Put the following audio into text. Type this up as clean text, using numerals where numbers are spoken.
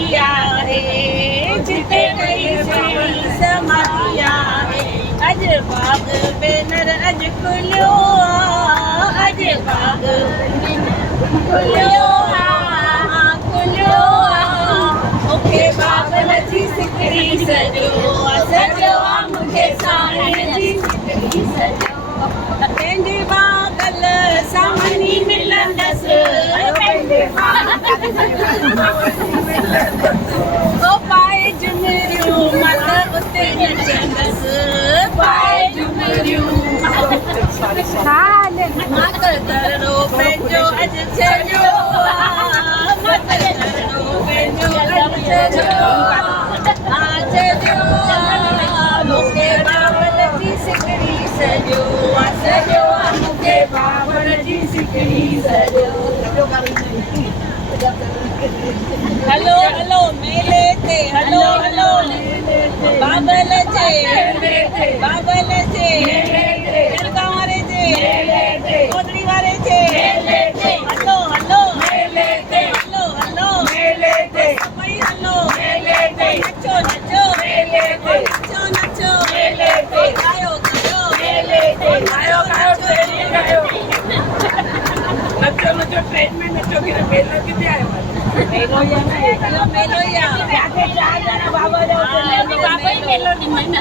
समाधी आहे जिते कई सही समाधी आहे अॼु बाग भेनर अॼु खुलियो अॼु बाग खुलियो खुलियो मूंखे बाबल जी सिकड़ी सॼो सॼो मूंखे साईं जी सिकड़ी सॼो पंहिंजे बागल सामनी मिलंदसि पंहिंजे ओ पाए झुमरियूं मत उते नचंदसि पाए झुमरियूं मत दरो पंहिंजो अॼु छॾियो मत दरो पंहिंजो अॼु छॾियो मूंखे बाबल जी सिकड़ी सॼो सॼो मूंखे बाबल जी सिकड़ी सॼो हलो हलो मेले ते हलो हलो बाबल जे जलगांव वारे जे कोदड़ी वारे जे हलो हलो हलो हलो सभई हलो नचो नचो नचो नचो गायो गायो गायो नचो नचो ट्रेन में नचो कि मेलो किथे आयो मेलो ई आहे आगे 4 ॼणा बाबा जो बाबा ई मेलो ॾिननि